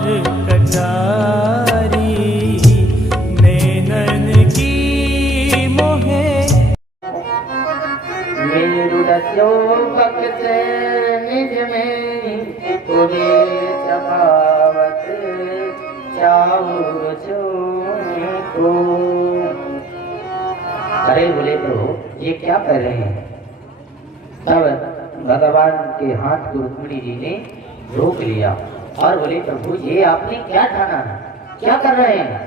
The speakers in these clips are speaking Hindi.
मार कटारी नैनन की मोहे। मेरु रस्यो भक्त निज में तुझे चपावत चाहूं जो तो। अरे बोले प्रभु ये क्या कर रहे हैं? तब भगवान के हाथ को रुक्मिणी जी ने रोक लिया और बोले प्रभु ये आपने क्या ठाना, क्या कर रहे हैं?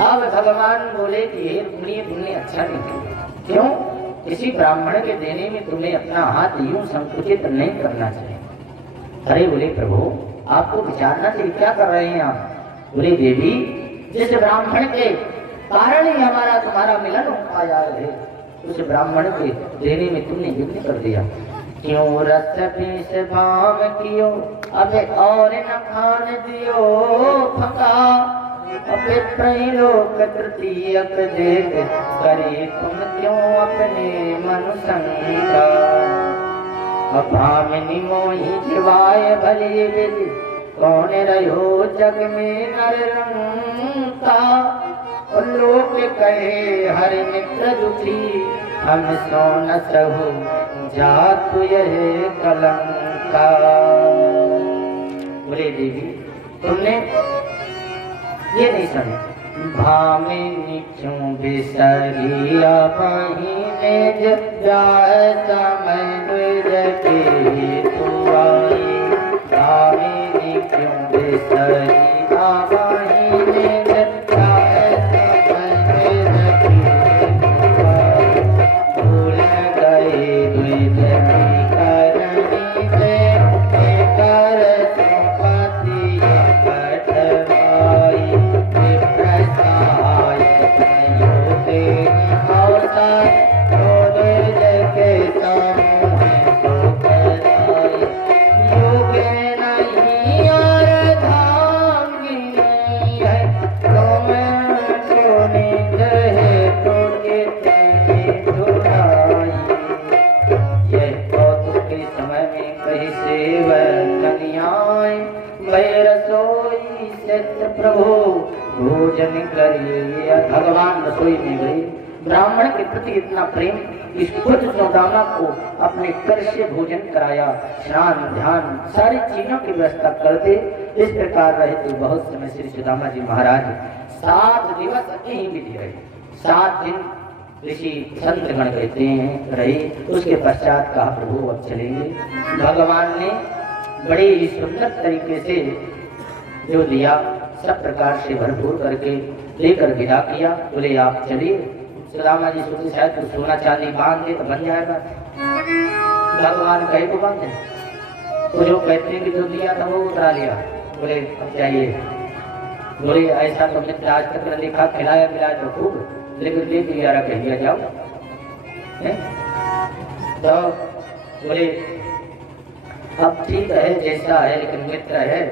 अब भगवान बोले कि हे रुक्मिणी तुमने अच्छा नहीं किया। क्यों? किसी ब्राह्मण के देने में तुम्हें अपना हाथ यूं संकुचित नहीं करना चाहिए। अरे बोले प्रभु आपको विचारना चाहिए, क्या कर रहे हैं आप? बोले देवी जिस ब्राह्मण के कारण ही हमारा तुम्हारा मिलन हो पाया है उस ब्राह्मण के देने में तुमने विघ्न कर दिया। क्यों रस पीस भाव कियो अब और न खान दियो फका। लोक तृतीयक देख करे तुम क्यों अपने मन संगा। भामिनी मोहि जिवाय भली विधि कौन रहो जग में नर रंगता। लोक कहे हरि मित्र दुखी हम सो न सहु जातु यह कलंका। बोले देवी तुमने ये नहीं सुने। भामिनी क्यों बिसरिया महीने जाए समय के तू आई। भामिनी क्यों बिसरिया महीने जाए समय के तू आई। भूल गए द्विज की करनी से कर संपत्ति कटवाई। प्रभु भोजन करिए। भगवान रसोई में गए। ब्राह्मण के प्रति इतना प्रेम इस खुद सौदामा को अपने कर से भोजन कराया। स्नान ध्यान सारी चीजों की व्यवस्था करते। इस प्रकार रहते बहुत समय श्री सुदामा जी महाराज 7 दिवस यही विधि रहे। 7 दिन ऋषि संत गण कहते हैं रहे। उसके पश्चात कहा प्रभु अब चलेंगे। भगवान ने बड़े ही सुंदर तरीके से जो दिया सब प्रकार से भरपूर करके लेकर विदा किया। बोले आप चलिए। सुदामा जी सोचे शायद तो सोना चांदी बांध दे तो बन जाएगा। भगवान कहे को बांधे तो जो कहते हैं कि जो दिया था वो उतरा लिया। बोले अब जाइए। बोले ऐसा तो मित्र आज तक न देखा, खिलाया पिलाया तो खूब लेकिन दे दिया कह दिया जाओ। तो बोले अब ठीक है जैसा है लेकिन मित्र है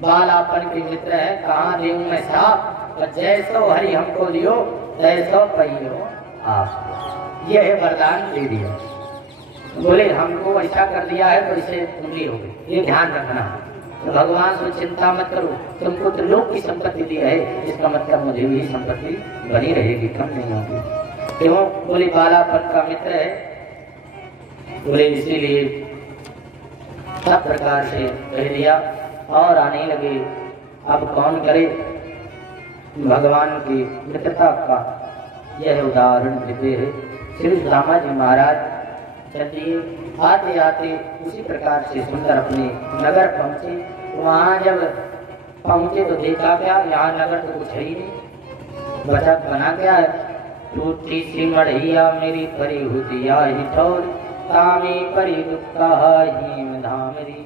बालापन के मित्र है। कहाँ देऊं मैं साफ जैसो हरि हमको दियो तैसो पहियो आप। यह वरदान दे दिया। बोले हमको ऐसा कर दिया है तो इसे पूरी हो गई, ये ध्यान रखना। तो भगवान से चिंता मत करो, तुमको तो लोक की संपत्ति दी है, इसका मतलब मुझे भी संपत्ति बनी रहेगी, कम नहीं होगी। क्यों? बोले बालापन का मित्र है। बोले इसीलिए सब प्रकार से कह दिया और आने लगे। अब कौन करे? भगवान की मित्रता का यह उदाहरण देते हैं। श्री सुदामा जी महाराज चलिए आते आते उसी प्रकार से सुंदर अपने नगर पहुंचे। वहां जब पहुंचे तो देखा क्या, यहाँ नगर तो कुछ है ही नहीं, बचत बना क्या है। टूटी सी मढ़िया मेरी परी हुदिया हिठौर तामी परी दुखा हीम धामरी।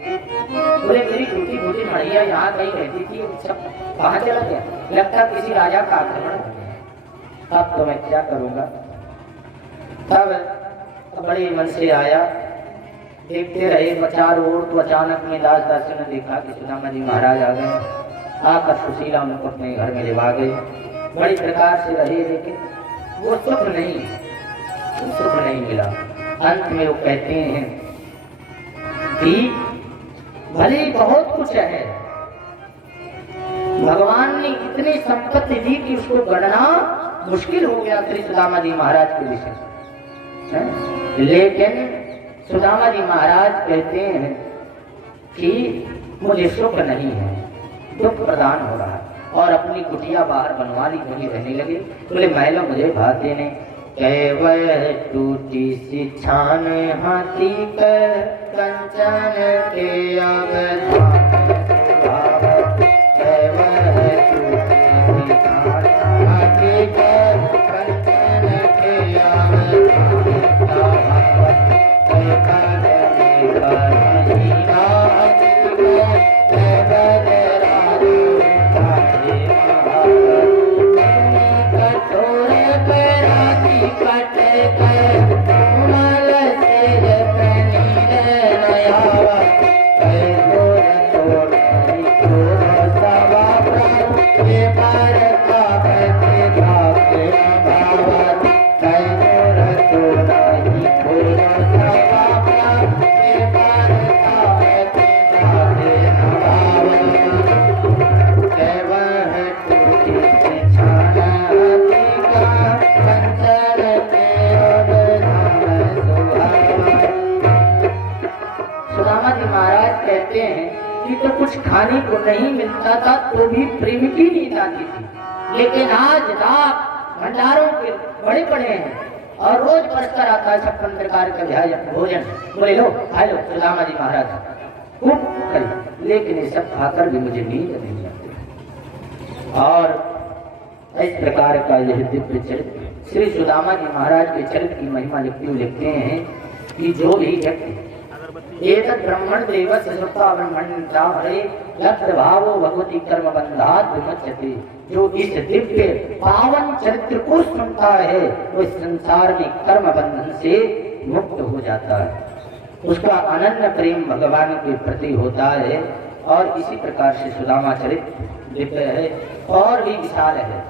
बोले मेरी टूटी फूटी मढ़िया यहाँ कहीं रहती थी, सब कहाँ चला गया? लगता किसी राजा का आक्रमण हो गया। अब तो मैं क्या करूंगा? तब बड़े मन से आया, देखते रहे बचार ओर। तो अचानक में दास दासी ने देखा कि सुदामा जी महाराज आ गए। आकर सुशीला उनको अपने घर में लिवा गए। बड़ी प्रकार से रहे लेकिन वो सुख नहीं मिला। अंत में वो कहते हैं कि भले बहुत कुछ है, भगवान ने इतनी संपत्ति दी कि उसको गणना मुश्किल हो गया श्री सुदामा जी महाराज के विषय। लेकिन सुदामा जी महाराज कहते हैं कि मुझे सुख नहीं है, दुख प्रदान हो रहा है, और अपनी कुटिया बाहर बनवा ली, वहीं रहने लगे। बोले महलों मुझे भात देने, वह टूटी सी छान हाथी कर कंचन के खाने को नहीं मिलता था तो भी प्रेम की नींद आती थी। लेकिन आज रात भंडारों के बड़े बड़े हैं और रोज बरसकर आता है 56 प्रकार का भोजन। बोले लो खा लो सुदामा जी महाराज खूब खाई, लेकिन ये सब खाकर भी मुझे नींद नहीं आती। और इस प्रकार का यह दिव्य चरित्र श्री सुदामा जी महाराज के चरित्र की महिमा लिखते हैं कि जो भी व्यक्ति एतत् ब्रह्मण देवस्य सुता ब्रह्मण्यता हरे लब्ध भावो भगवती कर्म बंधात विमुच्यते। जो इस दिव्य पावन चरित्र को सुनता है वो इस संसार में कर्म बंधन से मुक्त हो जाता है, उसका अनन्य प्रेम भगवान के प्रति होता है। और इसी प्रकार से सुदामा चरित्र दिव्य है और भी विशाल है।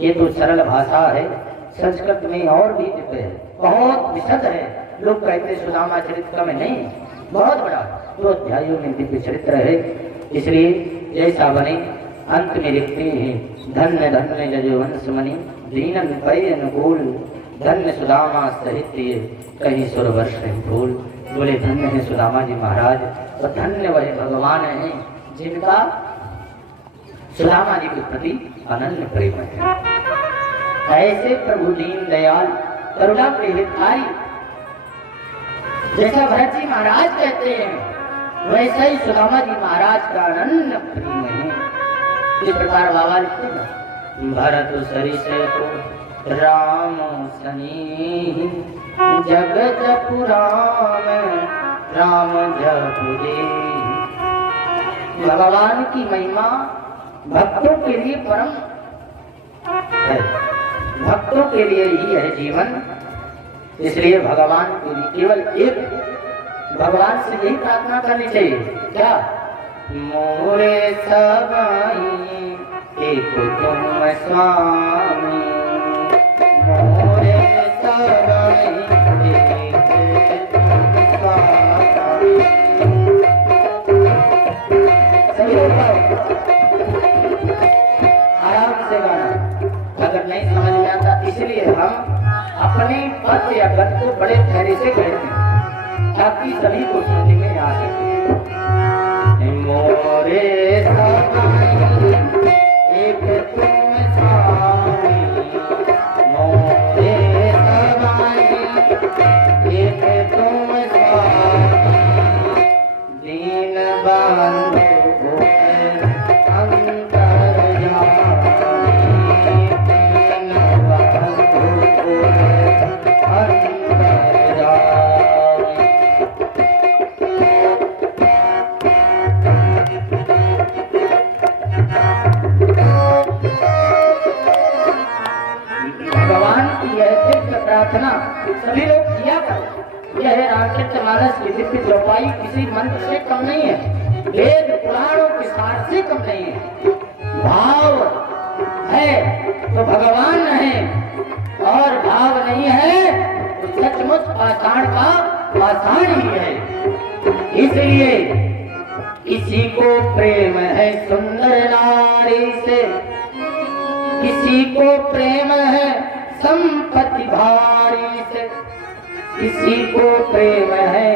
ये तो सरल भाषा है, संस्कृत में और भी दिव्य है, बहुत विशद है। लोग कहते सुदामा चरित्र कम नहीं, बहुत बड़ा 2 अध्यायों में दिव्य चरित्र है। इसलिए जैसा बने अंत में लिखते हैं धन्य धन्य यजुवंश मणि दीनन पय अनुकूल धन्य सुदामा साहित्य कहीं सुर वर्ष भूल। बोले धन्य है सुदामा जी महाराज और धन्य वह भगवान हैं जिनका सुदामा जी के प्रति अनन्य प्रेम है। ऐसे प्रभु दीन दयाल करुणा प्रेरिताई जैसा भरत जी महाराज कहते हैं वैसा ही सुदामा जी महाराज का अनन्य प्रेम है। इस प्रकार बाबा लिखते हैं भरत सरिस को राम सनी जग जपु राम राम जपु दे। भगवान की महिमा भक्तों के लिए परम है, भक्तों के लिए ही है जीवन। इसलिए भगवान के लिए केवल एक भगवान से यही प्रार्थना करनी चाहिए, क्या मोरे सगाई एक तुम स्वामी मोरे सगाई एक तुम स्वामी। सही होगा आराम से गाना, अगर नहीं समझ में आता इसलिए हम अपने पद या गद को बड़े धैर्य से कहते हैं ताकि सभी को सुनने में आ सके। मोरे सगाई एक तुम स्वामी मोरे सगाई एक तुम स्वामी दीन बंधु अंतर प्रार्थना सभी लोग किया करो। यह रामचरित मानस की दिव्य चौपाई किसी मंत्र से कम नहीं है, वेद पुराणों के सार से कम नहीं है। भाव है तो भगवान है और भाव नहीं है तो सचमुच पाषाण का पाषाण ही है। इसलिए किसी को प्रेम है सुंदर नारी से, किसी को प्रेम है संपत्ति भारी से, किसी को प्रेम है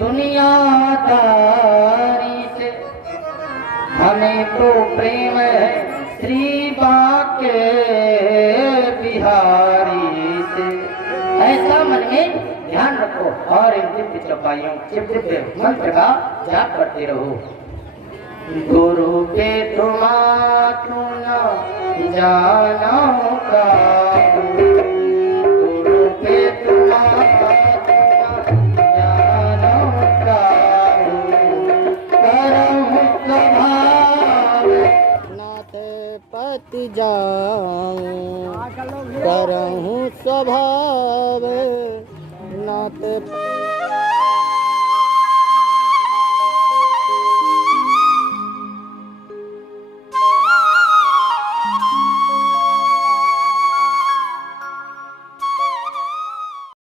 दुनियादारी से, हमें तो प्रेम है श्री बांके बिहारी से। ऐसा मन में ध्यान रखो और इन दिव्य चौपाइयों दिव्य मंत्र का जाप करते रहो। गुरु के तुम जानो का, गुरु के तुम जानो का, करहु स्वभाव नाथ पति जाऊं, करहु स्वभाव नाथ